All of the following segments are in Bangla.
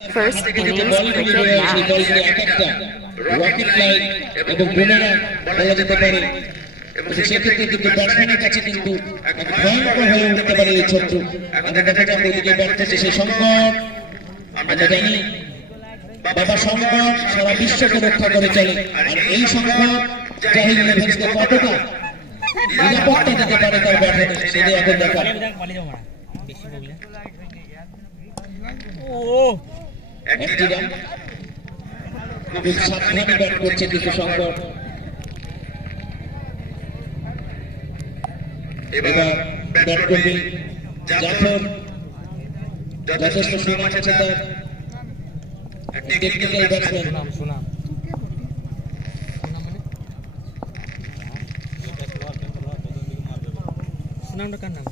First innings cricket match. Rocket light এবং বোনেরা বলা যেতে পারে সেক্ষেত্রে কিন্তু ব্যাটসম্যানের কাছে কিন্তু ভয়ঙ্কর হয়ে উঠতে পারে এই শত্রু। আমরা দেখা যাক ওইদিকে ব্যাট করছে সেই সংকট। আমরা জানি বাবা সংকট সারা বিশ্বকে রক্ষা করে চলে, আর এই সংকট জাহির ইলেভেন্সকে কতটা নিরাপত্তা দিতে পারে তার ব্যাট হাতে সেটাই এখন দেখা। একটি রান, খুব সাবধানে ব্যাট করছে কিন্তু সংকট। এবার ব্যাট করবে জাফর, যথেষ্ট সুনাম আছে তার, টেকনিক্যাল ব্যাটসম্যান। সুনামটা কার নাম?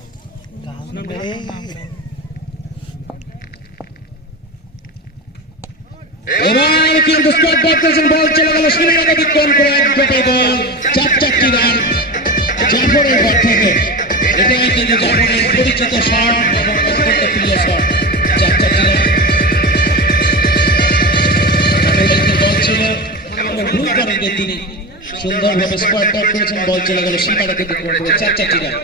এবার কিন্তু স্টপ ব্যাট করেছেন, বল চলে গেল সীমানা অতিক্রম করে এক গোটাই বল, 4-4টি রান জাফরের ব্যাট থেকে। এটাই কিন্তু জাফরের পরিচিত শট এবং অত্যন্ত প্রিয় শট, 4-4টি রান। বল ছিল এবং ভুল করেননি তিনি, সুন্দরভাবে স্কোয়ার টপ করেছেন, বল চলে গেল সীমানা অতিক্রম করে 4-4টি রান।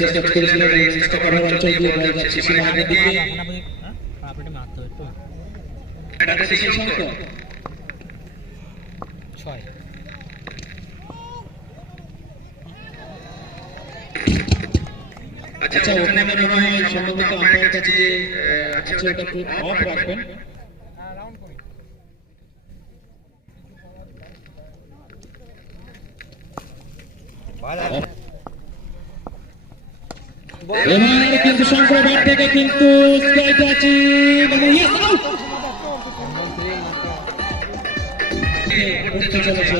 চেষ্টা করেছিলেন চেষ্টা করার অঞ্চল দিয়ে বল যাচ্ছে সীমানার দিকে। আচ্ছা, ওখানে মনে হয় সম্ভবত আম্পায়ারের কাছে আছে, ওটা একটু অফ রাখবেন। এবার কিন্তু শঙ্কর ব্যাট থেকে কিন্তু স্ট্রাইক আছে মানে ইয়েস আউট উঠতে চলেছে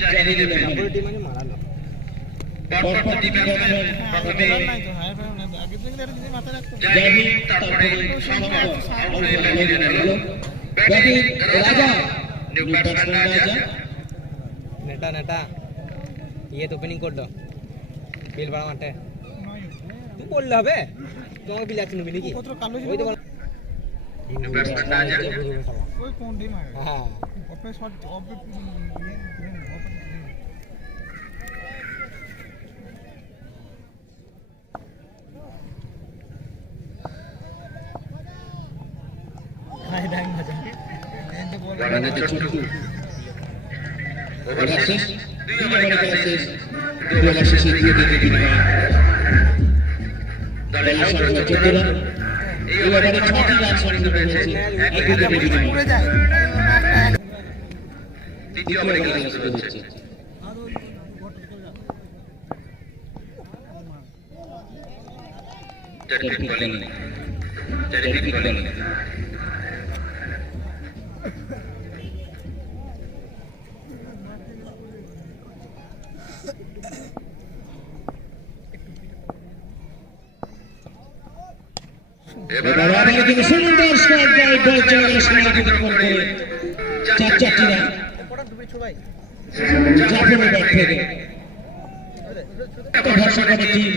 জাহির ইলেভেন। পরপর টিমে ব্যাটসম্যান প্রথমে জাহির, তারপরে শঙ্কর, ব্যাটিং রাজা, নিউ ব্যাটসম্যান রাজা। নেটা নেটা ইয়ে তো ওপেনিং করলো বিল বাড়া মাঠে তুই বললে হবে তোমাকে বিল আছে নবি নাকি ওই তো ওই কোন টিম আছে? হ্যাঁ ওপে শট ওপে হাই ডাং মজা এন্ড বল রানে ছোট্টু ওভার শেষ, 2 ওভারে খেলা শেষ, 2 ওভার শেষে দিয়ে দিতে বিনিময় দলের সংখ্যা 14 রান। এই ওভারে 6টি রান সংগ্রহ হয়েছে এক উইকেটের বিনিময়ে। পড়ে যায় দ্বিতীয় ওভারে খেলা শুরু হচ্ছে। Technique bowling, technique bowling. এবার আবার কিন্তু সুন্দর স্কোয়ার ড্রাইভ, বল চলে গেল সীমানা অতিক্রম করে 4-4টি রান জাফরের ব্যাট থেকে। এত ভরসা করে টিম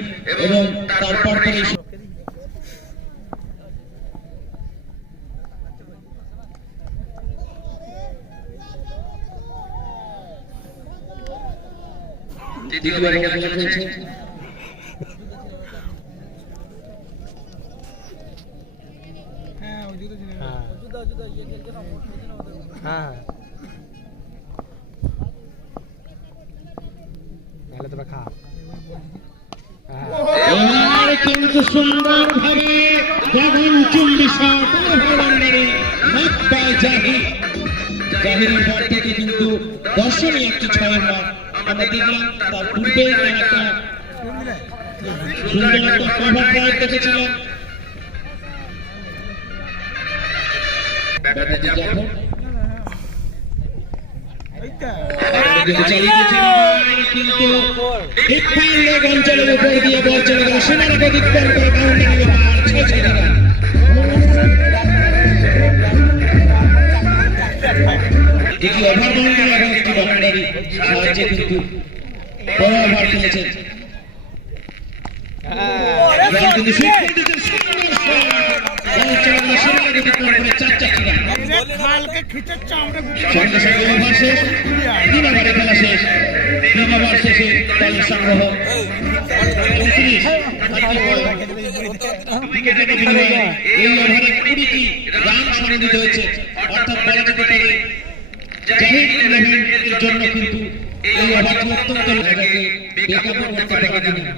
এবং তারপর থেকে দ্বিতীয় ওভারে খেলা চলছে। হ্যাঁ ওই জুতো ছিল হ্যাঁ নাহলে তোরা খা এবার কিন্তু সুন্দর ভাবে গগনচুম্বী শট অলরাউন্ডারে মাত পায় জাহির। জাহিরের ব্যাট থেকে কিন্তু দর্শনীয় একটি 6-এর মার আমরা দেখলাম। তার পূর্বে একটা সুন্দর একটা কভার ড্রাইভ দেখেছিলাম। ব্যাটে জাফর এইটা চালিয়ে কিন্তু ইকবাল লেগ অঞ্চলের উপর দিয়ে বল চলে গেল সীমারেখা অতিক্রম করে বাউন্ডারি পার 6 রান। দ্বিতীয় ওভার বাউন্ডারি এবং একটি বাউন্ডারি সাহায্যে কিন্তু বড় ওভার খেলেছেন। কিন্তু সুইপ করে দিয়েছেন সুন্দর শট। বল চলে গেল সীমারেখা অতিক্রম করে 4 রান। খালকে খিচে চামড়ে সঙ্গে সঙ্গে ওভার শেষ, 3 ওভারে খেলা শেষ। 3 ওভার শেষে দলের সংগ্রহ 29। এই ওভারে 20টি রান সংগৃহীত হয়েছে, অর্থাৎ বলা যেতে পারে জাহিদ 11 এর জন্য কিন্তু এই ওভারটি অত্যন্ত রাজাকে বেকআপ করতে পারে না।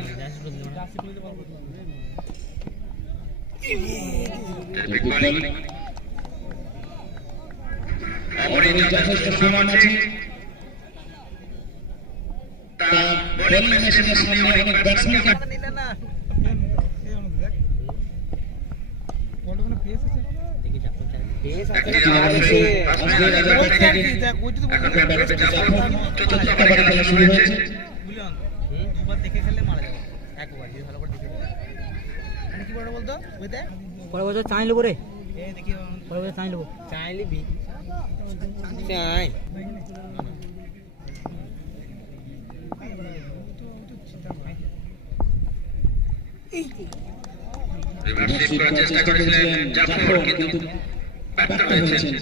অমরের যথেষ্ট সুনাম আছে, তার বোলিং মেশিনের সামনে অনেক ব্যাটসম্যানকে খেলা শুরু হয়েছে। পরে বছর চাই নেবো রে, পরে বছর চাই নেবো। চাই লিবি চাই রিভার্সিভ করার চেষ্টা করেছিলেন জাফর, কিন্তু ব্যর্থ হয়েছেন।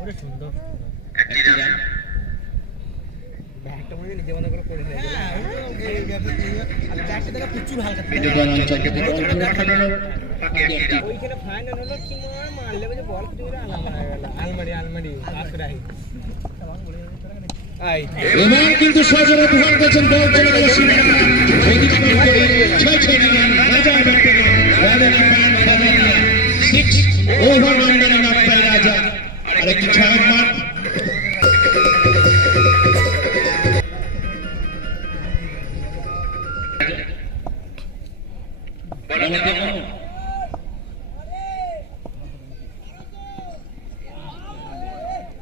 ওরে সুন্দর একটি রান। ব্যাগটা মনে নিজে মনে করে করে নেয়। প্রচুর হালকা মিডল অঞ্চল থেকে বল ঘুরে খেলানো বাকি একটি রান। ওইখানে ফাইনাল হলো কি মারলে বলে বল কিছু করে আলমারি আলমারি আসরাই আই এবার কিন্তু সজরে দুহান গেছেন, বল চলে গেল সীমারেখা অতিক্রম করে 6 রান। রাজা ব্যাটে রানের ম্যান বাজানিয়া 6 over boundary not by Raza. আরেকটি 6 মান।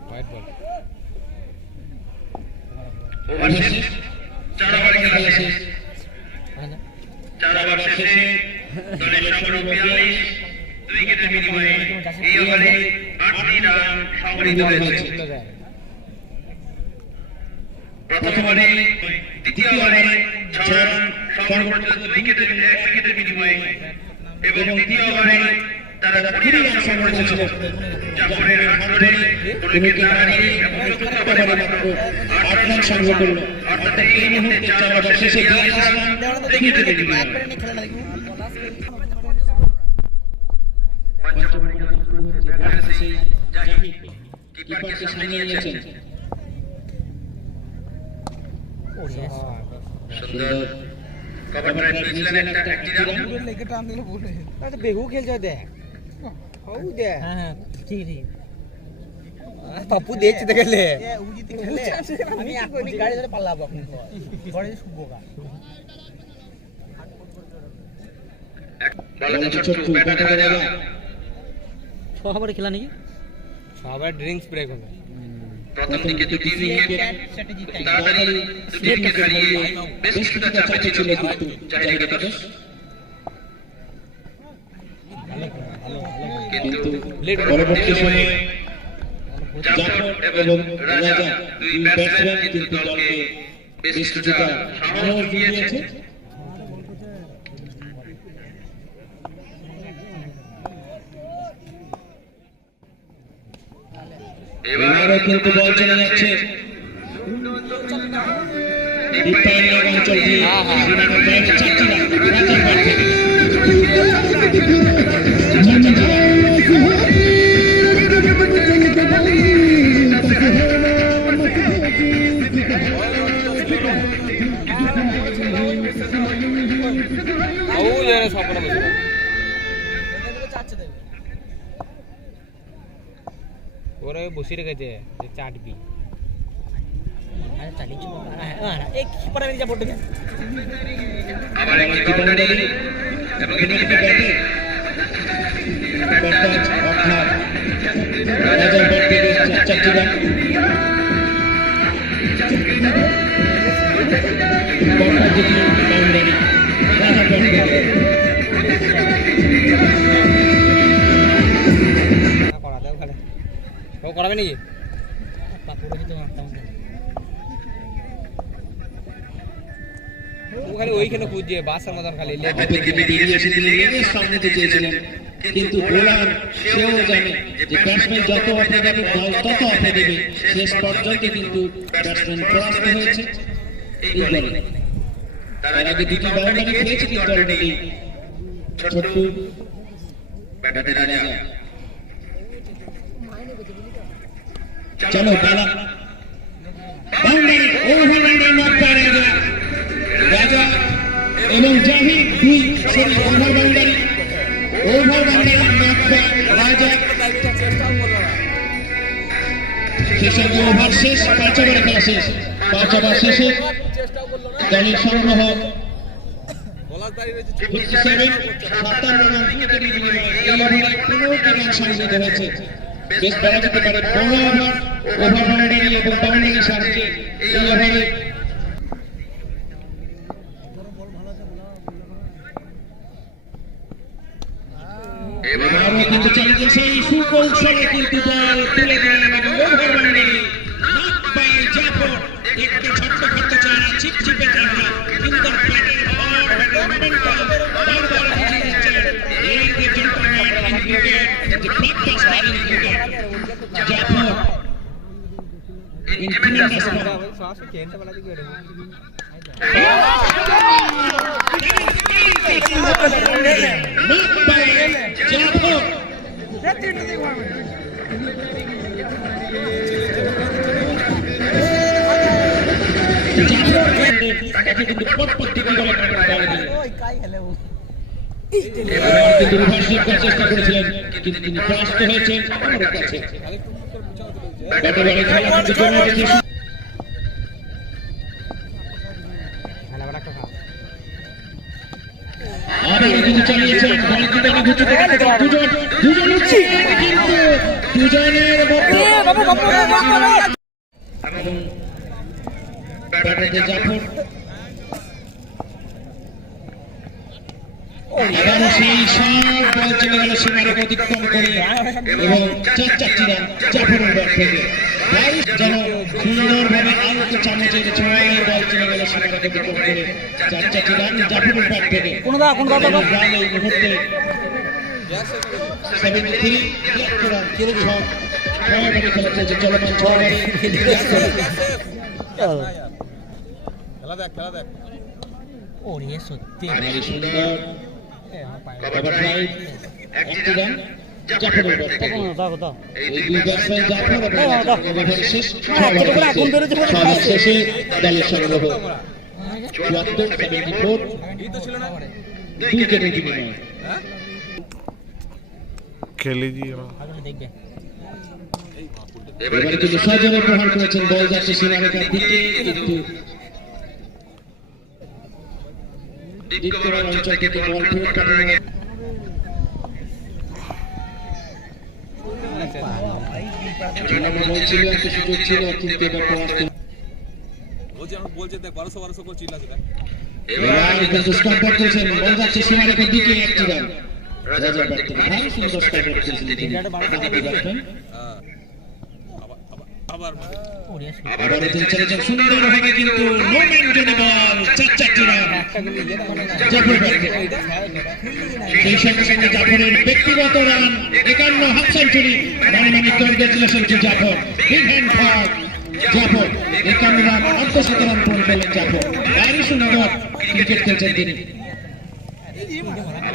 হোয়াইট বল ওভার শেষ, 4 ওভারে খেলা শেষ। 4 ওভার শেষে দলের সংগ্রহ 42, 2 উইকেটের বিনিময়ে এই ওভারে 8টি রান সংগৃহীত হয়েছে। প্রথম ওভারে, দ্বিতীয় ওভারে 6 রান সংগ্রহ করেছিল 2 উইকেটের বিনিময়ে, এবং তৃতীয় ওভারে তারা 20 রান সংগ্রহ করেছিল। জাফরের 8 ধরে কোনো উইকেট না হারিয়ে এবং চতুর্থ ওভারে মাত্র 8 রান সংগ্রহ করল। অর্থাৎ এই মুহূর্তে 4 ওভার শেষে 42 রান 2 উইকেটের বিনিময়ে। পঞ্চম ওভারে খেলা শুরু হচ্ছে। ব্যাটে সেই জাহিদ কিপারকে সামনে নিয়েছেন। সুন্দর কভার ড্রাইভ নিয়েছিলেন একটি রান। লেগে টান দিলে বলে তো বেহু খেলছে দেখ হউ দেখ হ্যাঁ হ্যাঁ ঠিক ঠিক পাপ্পু দেখছে দেখলে উজিতে খেলে আমি এখনই গাড়ি ধরে পাল্লাবো এখন ঘরে শুকবো গা বলে ছোট্টু ব্যাটে রাজা 6 ওভারে খেলা নাকি সবার ড্রিঙ্কস ব্রেক হবে। প্রথম দিকে 2টি উইকেট তাড়াতাড়ি 2টি উইকেট হারিয়ে বেশ কিছুটা চাপে ছিল কিন্তু জাহিদ একাদশ, কিন্তু পরবর্তী সময়ে জাফর এবং রাজা দুই ব্যাটসম্যান কিন্তু দলকে বেশ কিছুটা সাহস দিয়েছে। এবারও কিন্তু বল চলে যাচ্ছে ডিপাইন অঞ্চল দিয়ে সীমানা বাইরে 4টি রান রাজার ব্যাট থেকে। ও যারা সপনা বসে ওরা বসে রেখেছে যে চাটবি আরে চালিয়ে এক পরে আমি যা পড়তে আবার একটি বাউন্ডারি এবং এটি ব্যাটে ব্যাট অর্থাৎ রাজার ব্যাট চারটি রান পরপর দুটি বাউন্ডারি রাজার ব্যাট থেকে করা দেও খেলে ও করাবে নাকি পাকুড়ে দিতে মারতাম ও খালি ওইখানে খুঁজছে বাসার মতন খালি অপরদিকে বেরিয়ে এসে তিনি লেগের সামনে তো চেয়েছিলেন কিন্তু বোলার সেও জানে যে ব্যাটসম্যান যত অফে দেবে বল তত অফে দেবে শেষ পর্যন্ত কিন্তু ব্যাটসম্যান পরাস্ত হয়েছে এই বলে তার আগে দুটি বাউন্ডারি খেয়েছে কিন্তু অলরেডি ছোট্টু ব্যাটে রাজা চলো বালা বাউন্ডারি ওভার নট পায় রাজা এবং জাহিদ দুই ওভার বাউন্ডারি নট পায় রাজা শেষে ওভার শেষ 5 ওভারে খেলা শেষ 5 ওভার শেষে দলের সংগ্রহ 57 রান উইকেটের বিনিময়ে এই ওভারে 15টি রান সংগৃহীত হয়েছে বেশ বলা যেতে পারে বড় ওভার বাউন্ডারি এবং বাউন্ডারি সাহায্যে এই ওভারে এবারও কিন্তু চালিয়ে সেই সুকৌশলে কিন্তু বল তুলে দিলেন এবং over boundary not by Zafar একটু ছোট্ট ছোট্ট চারা চিপচিপে চারা কিন্তু ব্যাটের ভর মোমেন্টাম বারবার বুঝিয়ে দিচ্ছেন এই যে জেন্টলম্যান ইন ক্রিকেট যে blockbuster in cricket Zafar in tremendous form শ্বাস খেলতে বলা দিকে not by Jaffar. কিন্তু পরপর দিকে বলে কিন্তু রিভার্সিং করার চেষ্টা করেছিলেন কিন্তু তিনি পরাস্ত হয়েছেন আমাদের কাছে ব্যাটে বলে খেলা কিন্তু জমে গেছে আবার কিন্তু চালিয়েছেন বল কিন্তু ঘুরতে থাকে দুজন উঠছে কিন্তু দুজনের মধ্যে ব্যাটাতে জাফর আবারও সেই সব বল চলে গেল সীমারেখা অতিক্রম করে এবং 4 রান জাফরের ব্যাট থেকে যেন সুন্দরভাবে আলোকে চামচের ছোঁয়ায় বল চলে গেল সীমারেখা অতিক্রম করে 4 রান জাফরের ব্যাট থেকে কোন রান এই মুহূর্তে 73 রান ছয় খেলা চলছে চলমান 6 ওভারে খেলা দেখ ওরে সত্যি ভারী সুন্দর কভার ড্রাইভ 1 রান জাফরের ব্যাট থেকে এই দুই ব্যাটসম্যান জাফর এবং ওভার শেষ 6 ওভার শেষে দলের সংগ্রহ 74 2 উইকেটের বিনিময়ে খেলে জি দেখবে এবারে কিন্তু সজনে প্রহার করেছেন বল যাচ্ছে সীমারেখার দিকে কিন্তু দ্বিতীয় অঞ্চল থেকে বল ফেরত পাঠানো বলছিল একটা সুযোগ ছিল কিন্তু এবার পরাস্ত বলছে দেখ 1200 করে চিল্লাছে দেখ এবার কিন্তু স্টপ ব্যাট করেছেন বল যাচ্ছে সীমারেখার দিকে 1 রান রাজার ব্যাট থেকে ভালো সুন্দর স্টপ ব্যাট করেছেন তিনি ব্যাটসম্যান আবার তিনি চলেছেন সুন্দরভাবে কিন্তু no maintain ball 4 run Jafar bat থেকে সেই সঙ্গে সঙ্গে জাফরের ব্যক্তিগত রান 51 হাফ সেঞ্চুরি মানে congratulation to Jafar big hand for Jafar 51 run অর্ধশত রান পূরণ করলেন জাফর ভারী সুন্দর ক্রিকেট খেলছেন তিনি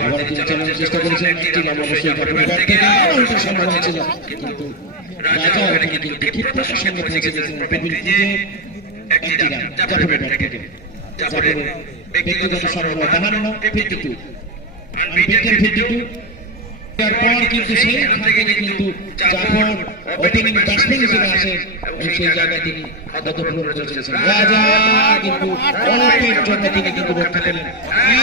আবার তিনি চালানোর চেষ্টা করেছেন একটি রান অবশ্যই জাফরের ব্যাট থেকে আউটের সম্ভাবনা ছিল কিন্তু রাজা ওখানে কিন্তু ক্ষিপ্রতার সঙ্গে পৌঁছে গেছেন প্রবীণ ফিজে 1 রান জাফরের ব্যাট থেকে জাফরের ব্যক্তিগত সংগ্রহ 52 52 আনবিটেন 52 তারপর কিন্তু সেইখান থেকে কিন্তু জাফর ওপেনিং ব্যাটসম্যান হিসেবে আসেন এবং সেই জায়গায় তিনি পূরণ করে চলেছেন। রাজা কিন্তু অল্পের জন্য তিনি কিন্তু রক্ষা পেলেন,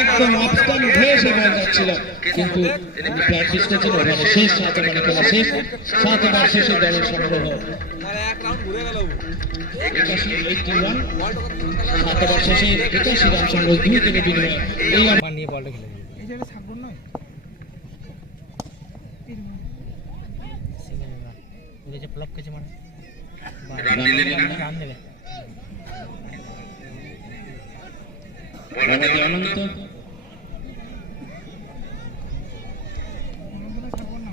একদম অফস্টাম্প ঘেঁষে বল যাচ্ছিল, কিন্তু তিনি প্র্যাকটিস করছেন। ওভারে শেষ 7 ওভারে খেলা শেষ, 7 ওভার শেষে দলের সংগ্রহ 81 7 ওভার শেষে 81 রান সংগ্রহ 2 থেকে বিনিময়। এই আমার নিয়ে বলটা খেলে দিল। এই জায়গায় সাগর নয় সিঙ্গেল রান ওই যে প্লপ কেছে মানে রান দিলেন না, রান দেবে বলাতে অনন্ত সাগর না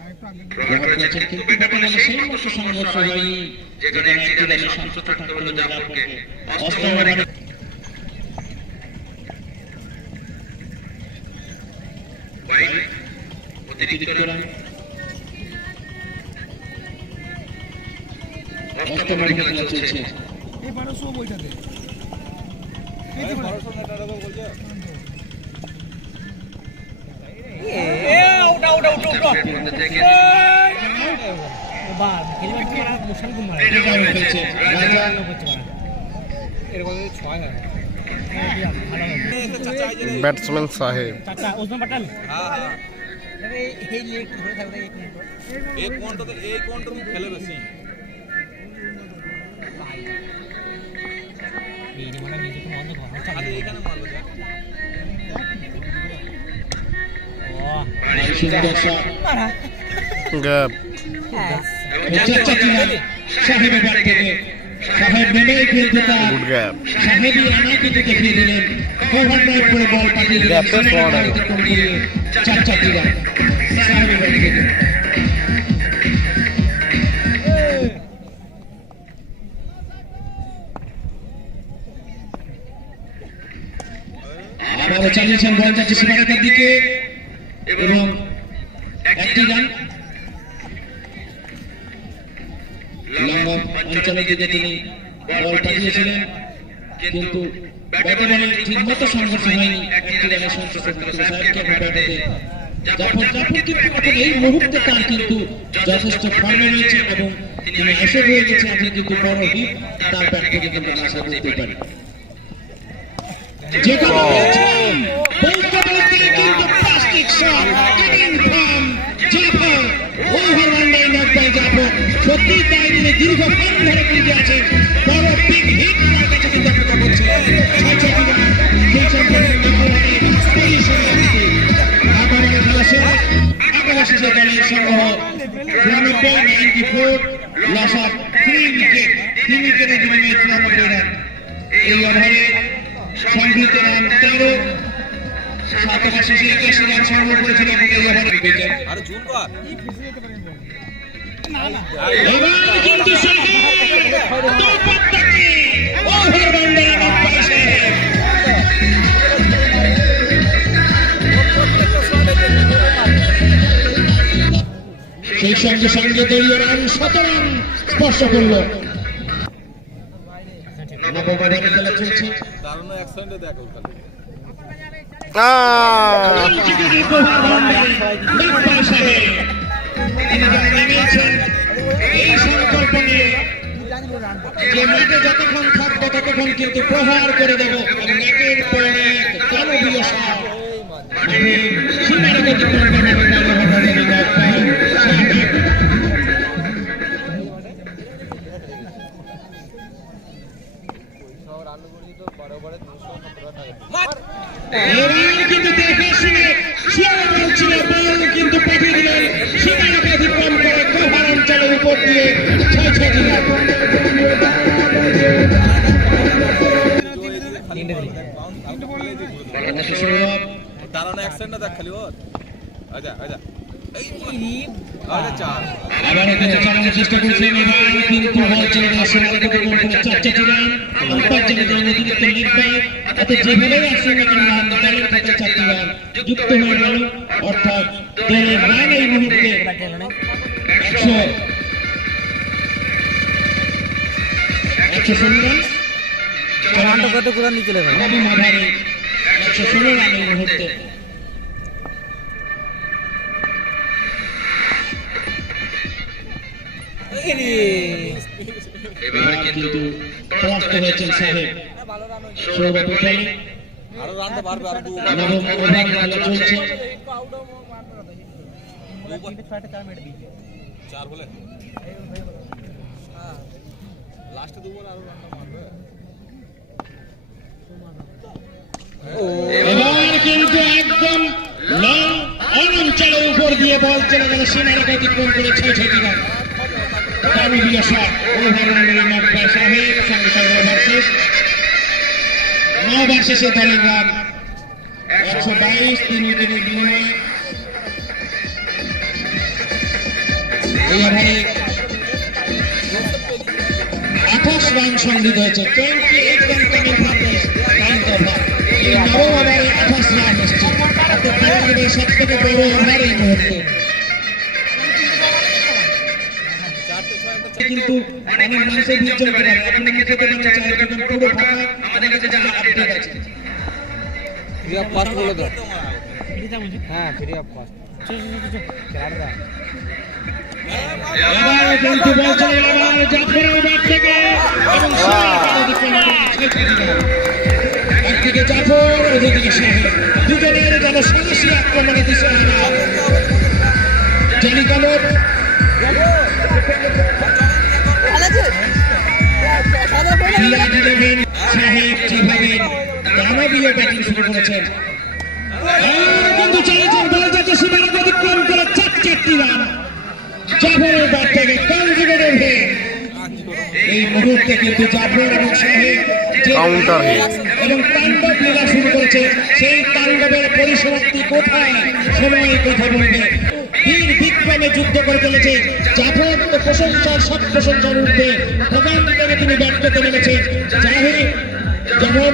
আরেকটু আগে ব্যবহার করেছেন, কিন্তু বর্তমানে সেই মতো সংঘর্ষ হয়নি যেখানে একটি দলে শান্ত থাকতে হলো জাফরকে। অষ্টম ওভারে অতিরিক্ত রান, অষ্টম ওভারে খেলা চলছে। এই 1200 বইটাতে এই যে 1200 আউট আউট আউট আউট বাবা খেলবে কি আর মোশন ঘুম মারে এটা হয়েছে রাজা করতে পারে এরকম 6 হয় ভালো ব্যাটসম্যান সাহেব চাচা ওসমান পটেল হ্যাঁ আরে এই লেগ ধরে থাকতে এই কোনটাতে এই কোনটার মুখ খেলে বেশি এই মানে নিজেকে বন্ধ করা চাচা খালি এখানে মারলো যা ও সুন্দর শট, মারা গ্যাপ সাহেবের ব্যাট থেকে সাহেব নেমেই খেলতে তার গুড গ্যাপ সাহেবই আমাকে কিন্তু দেখিয়ে দিলেন, ওভারড্রাইভ করে বল পাঠিয়ে দিলেন, Gap এর forward আগে। অতিক্রম করে 4 রান সাহেবের ব্যাট থেকে। আবারও চালিয়েছেন, বল যাচ্ছে সীমারেখার দিকে এবং 1টি রান। লং অফ অঞ্চলের দিকে তিনি বল পাঠিয়েছিলেন, কিন্তু ব্যাটে বলে ঠিকমতো সংঘর্ষ হয়নি, 1টি রানে সন্তুষ্ট করতে সাহেবকে ব্যাটে জাফর কিন্তু এখন এই মুহূর্তে তার কিন্তু যথেষ্ট ফর্মে রয়েছে এবং তিনি এসে হয়ে গেছে। আজকে কিন্তু বড় হিট তার ব্যাট থেকে কিন্তু আশা করতে পারি। যেখানে বলছিলাম, বলতে বলতে কিন্তু plastic shot coming from Zafar, over wonder not by Zafar. সত্যি তাই, তিনি দীর্ঘক্ষণ ধরে ক্রিজে আছেন, বড় বিগ হিট তার কাছে কিন্তু অপেক্ষা করছে। 6 রান খেলছেন পজিশনে আছে। আগামী খেলা শেষ, আগামী শেষে দলের সংগ্রহ 94 লস অফ 3 উইকেট, 3 উইকেটের বিনিময়ে 94 রান। এই ওভারে সংগৃহীত রান 13, 7 ওভার শেষে 81 রান সংগ্রহ করেছিল এবং এই ওভারে উইকেট। আরে জুন কর এবার কিন্তু সাহেব দৌড়পাত্তাকি ওভার বাউন্ডারি নট বাই সাহেব। সেই সঙ্গে সঙ্গে দলীয় রান 17 রান স্পর্শ করল। নবম ওভারে খেলা চলছে। দারুণ অ্যাকসেন্টে দেখো খালি এই সংকল্প নিয়ে যে মাঠে যতক্ষণ থাকবো ততক্ষণ কিন্তু প্রহার করে দেব এবং একের পর এক দানবীয় শট মাঠে সীমানা অতিক্রম করে এবার কিন্তু দেখে শুনে শিয়াল বলছিল, বল কিন্তু পাঠিয়ে দিলেন সীমানাকে অতিক্রম করে কোহার অঞ্চলের উপর দিয়ে 6 রান। দারুণ অ্যাকসেন্টে দেখ খালি ওর আজা আজা এই আরে চার আবার এখানে চালানোর চেষ্টা করছেন, এবার কিন্তু বল চলে গেল সীমানাকে অতিক্রম করে 4 রান। আম্পায়ার জন্য অতিরিক্ত নির্ণয়, অর্থাৎ যেভাবেই আসছে না কেন রান দলের কাছে 4 রান যুক্ত হয়ে গেল, অর্থাৎ দলের রান এই মুহূর্তে 116 রান। কত করে নিচে লেগে নবম ওভারে 116 রান এই মুহূর্তে। এবার কিন্তু পরাস্ত হয়েছেন সাহেব। সৌরভ উঠে নবম ওভার খেলা চলছে। এবার কিন্তু একদম লং অন অঞ্চলের উপর দিয়ে বল চলে গেল, সীমারেখা অতিক্রম করে 6 রান। দারুণ শট, ওভার রানের মাঠ সাহেব, সঙ্গে সঙ্গে ওভার শেষ। 9 ওভার শেষে দলের রান 122, 3 উইকেটের বিনিময়ে। এই ওভারে 28 রান সংগৃহীত হয়েছে। 28 run coming from this ninth over। এই নবম ওভারে 28 রান এসেছে। সবথেকে বড় ওভার এই মুহূর্তে। কিন্তু অনেক মানুষের বিচ্ছন করে এখন দেখতে পাচ্ছেন চায়ের দোকান পুরো ফাঁকা। আমাদের কাছে যা আপডেট আছে ফ্রি অফ কস্ট বলে দাও। হ্যাঁ ফ্রি অফ কস্ট চার দাও। এবার কিন্তু বল চলে গেল জাফরের ব্যাট থেকে এবং একদিকে জাফর, অন্যদিকে সাহেব, দুজনের যেন সাহসী আক্রমণে দিশেহারা। জনি কামত সাহেব যেভাবে দানবীয় ব্যাটিং শুরু করেছেন, কিন্তু চলেছেন বল যাচ্ছে সীমারেখা অতিক্রম করে 4 রান। জাফরের ব্যাট থেকে কনজুগেটেড হিট। এই মুহূর্তে কিন্তু জাফর এবং সাহেব কাউন্টার হিট এবং তাণ্ডব লীলা শুরু করেছে। সেই তাণ্ডবের পরিসমাপ্তি কোথায়, সময় কথা বলবে। বীর বিক্রমে যুদ্ধ করে চলেছে জাফর, তো প্রশংসার সব প্রশংসার ঊর্ধ্বে প্রধান করে তিনি ব্যাট করতে নেমেছেন। যেমন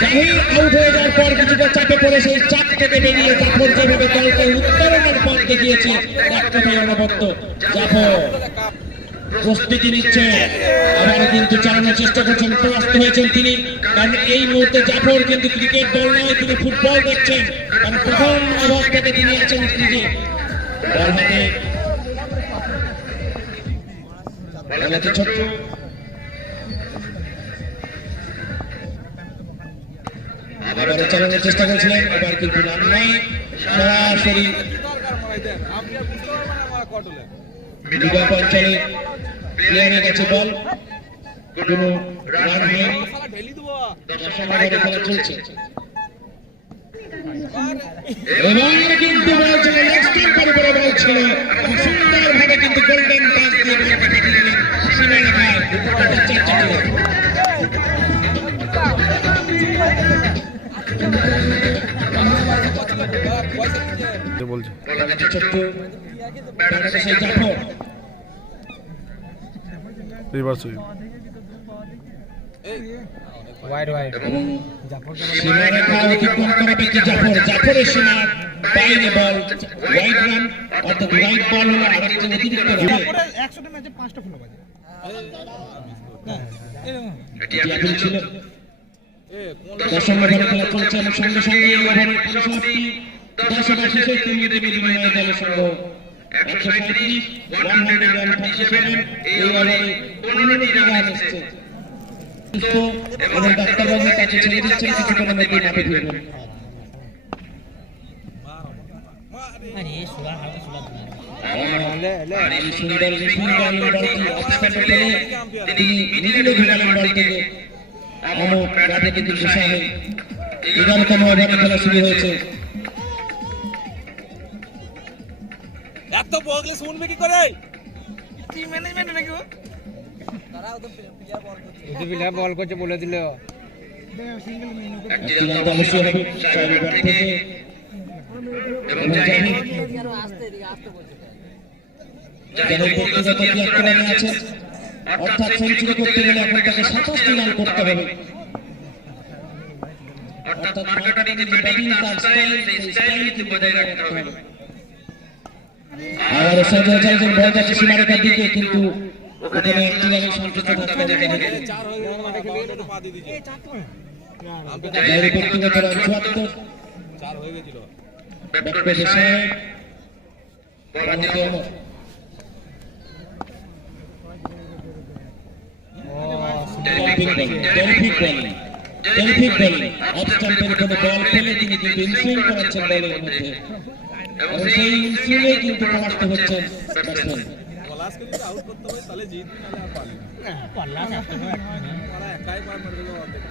জাহির আউট হয়ে যাওয়ার পর কিছুটা চাপে পড়ে সেই চাপ থেকে বেরিয়ে জাফর যেভাবে দলকে উত্তরণের পথ দেখিয়েছে, এক কথায় অনবদ্য। জাফর প্রস্তুতি নিচ্ছে, আবার কিন্তু চালানোর চেষ্টা করছেন, পরাস্ত হয়েছেন তিনি। কারণ এই মুহূর্তে জাফর কিন্তু ক্রিকেট দল নয়, তিনি ফুটবল দেখছেন। কারণ প্রথম ওভার থেকে তিনি আছেন ক্রিজে, বল হাতে ছোট্ট আবার চালানোর চেষ্টা করছিলেন, এবার কিন্তু রান নয়, সরাসরি বিকল্প অঞ্চলে প্লেয়ারের কাছে বল, কোনো রান হয়নি। দশম ওভারে খেলা চলছে। এবার কিন্তু বল ছিল লেগ স্টাম্পের উপরে বল ছিল, সুন্দরভাবে কিন্তু গোল্ডেন টাচ দিয়ে বল পাঠিয়ে দিলেন সীমারেখায়। এটা 4 রান। বলছে ছোট্ট ব্যাটার সেই Zafar, reverse sweep wide wide সীমারেখা অতিক্রম করে ব্যক্তি জাফর, জাফরের সীমার বাইরে বল, ওয়াইড রান, অর্থাৎ ওয়াইড বল হলো আরেকটি অতিরিক্ত রান। 100টা ম্যাচে 5টা ফলো বাজে। এটি আপিল ছিল। দশম ওভারে খেলা চলছে এবং সঙ্গে সঙ্গে এই ওভারের পরিসমাপ্তি। 10 ওভার শেষে 3 উইকেটের বিনিময়ে দলের সংগ্রহ 137, 137। এই ওভারে 15টি রান এসেছে। এবং ডাক্তারবাবুর কাছে ছেড়ে দিচ্ছেন, কিছুক্ষণের মধ্যেই মাঠে ফিরবেন। আরে সুরা হালকা সুরা আর এই সুন্দর বলটি অবস্থান করে তিনি মিডলে ঢুকালেন বল থেকে। অমর ব্যাটে কিন্তু সাহেব 11তম ওভারে খেলা শুরু হয়েছে। এত বললে শুনবে কি করে? টিম ম্যানেজমেন্ট নাকি ও? প্লেয়ার বল করছে বলে দিল। সিঙ্গেল মেইন একটি রান তো অবশ্যই হবে সাহেবের ব্যাট থেকে। এবং জাহিদ ব্যক্তিগত 73 রানে আছে, অর্থাৎ সেঞ্চুরি করতে গেলে এখন তাকে 27টি রান করতে হবে। অর্থাৎ মার্কাটিং যে ব্যাটিং তার স্টাইল, সেই স্টাইলকে বজায় রাখতে হবে। আর সাজা চাইছেন বল যাচ্ছে সীমারেখার দিকে, কিন্তু ওখানে একটি রানে সন্তুষ্ট থাকতে হবে জাহিদ। বাইরে ব্যক্তিগত রান 74 চার হয়ে গেছিল ব্যাট করবে সাহেব বল টেরিফিক বলিং অফ স্টাম্পের কোনো বল পেলে তিনি কিন্তু ইনসুইং করাচ্ছেন বলের মধ্যে এবং সেই ইনসুইংয়ে কিন্তু প্রমাণিত হচ্ছেন ব্যাটসম্যান পলাশকে যদি আউট করতে হয় তাহলে জিতবি নাহলে আর পারবি না না পল্লাস একটা ওরা একাই পার মেরে দেবে অর্ধেক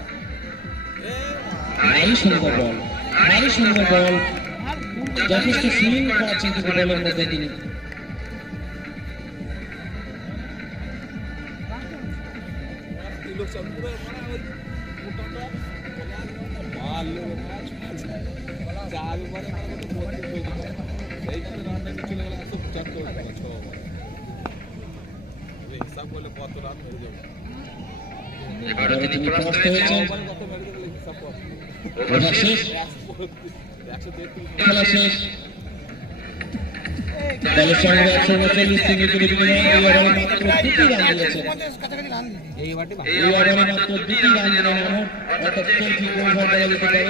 ভারী সুন্দর বল যথেষ্ট সুইং করাচ্ছেন কিন্তু বলের মধ্যে তিনি লোক সব পুরো ওই মোটাটা মারলো চার ওভারে কত 32 হয়ে গেছে এইখানে রানটা চলে গেল 175 6 ওভার হিসাব করলে কত রান হয়ে যাবে এবারে তিনি পরাস্ত হয়েছেন কত মেরে দিলে হিসাব কর ওভার শেষ 133 খেলা শেষ দলের সঙ্গে 139 তিন উইকেটে বিনিময়ে এই ওভারে মাত্র 2টি রান দিয়েছেন কাছাকাছি রান দিয়েছে। এই ওভারটি এই ওভারে মাত্র 2টি রান দিলেন মোহাম্মদ অর্থাৎ 20 ওভার বলা যেতে পারে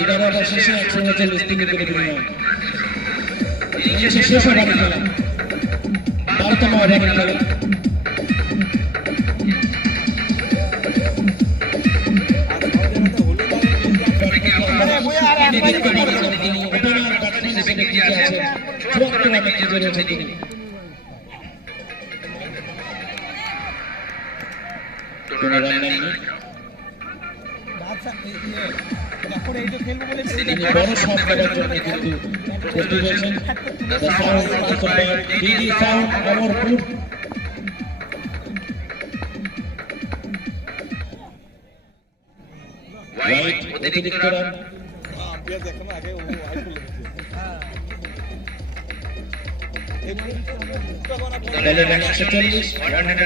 11 ওভার শেষে 139 তিন উইকেটে বিনিময়ে এই শেষ ওভারের খেলা 12তম ওভারের খেলা তিনি ওপেনার ব্যাটসম্যান হিসেবে টিকে আছেন 74 রানে টিকে রয়েছে তিনি কোনো রান নেননি এখন এই তো খেলবো বলে তিনি বড় শট করার জন্য কিন্তু প্রস্তুত হয়েছেন the sound DD sound Amarpur right অতিরিক্ত রান আম্পায়ার দেখো না আগে ও আউট করে দিয়েছে দলের রান 140 140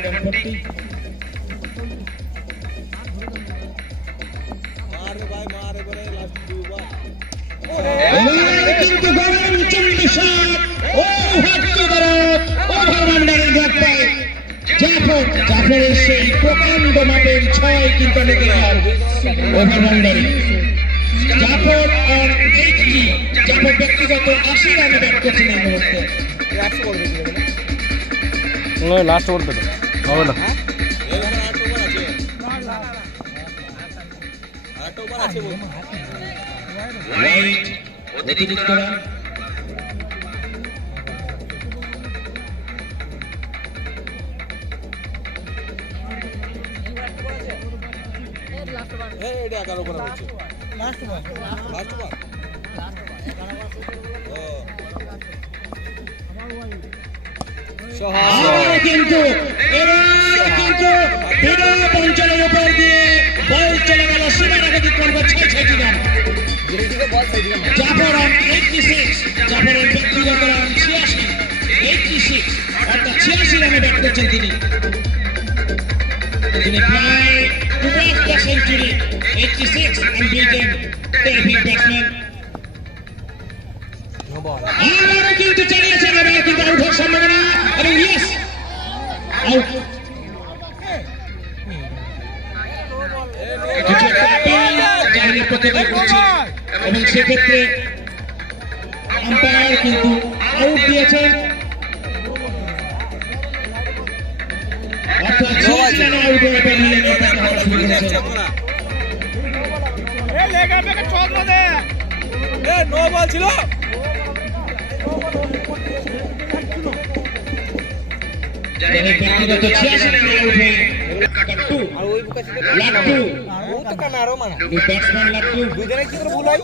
মারে ভাই মারে করে লাস্ট দুবার কিন্তু গরম চন্ডী শট ও হাতটি গরম ওভাররাউন্ডারের ঘাটটায় জাফরের সেই প্রকাণ্ড মাপের 6 কিন্তু লেগে গেল ওভাররাউন্ডারে জাফর আর 80 জাফর ব্যক্তিগত 80 রানে ব্যাট করছেন এই মুহূর্তে 100 করে দিয়েছে লাস্ট ওভার পেতো হবে না এখানে 8 ওভার আছে 8 ওভার আছে বল রাইট অতিরিক্ত রান এই এটা 11 ওভার আছে লাস্ট বল লাস্ট ওভার কিন্তু বিরাট অঞ্চলের উপর দিয়ে বল চলে গেল সীমানাগতি করবে 6 রান জাফর অন 86 জাফরের ব্যক্তিগত রান 86 অর্থাৎ 86 রানে ব্যাট করছেন তিনি প্রায় toward the century 86 unbeaten terrific batsman আবারও কিন্তু চালিয়েছেন এবার কিন্তু আউট হওয়ার সম্ভাবনা এবং ইয়েস আউট জাহিরের পক্ষে করছে এবং সেক্ষেত্রে আম্পায়ার কিন্তু আউট দিয়েছেন অর্থাৎ 6 রানে আউট হয়ে পেলেন তাকে হওয়া শুরু করেছেন নো বল ছিল জাহিরের ব্যক্তিগত 86 রানে আউট হয়ে কাট্টু আর ওই বুকা ছিল লাট্টু ও তো কানারো মানা ব্যাটসম্যান লাট্টু দুজনে কি করে ভুল হয়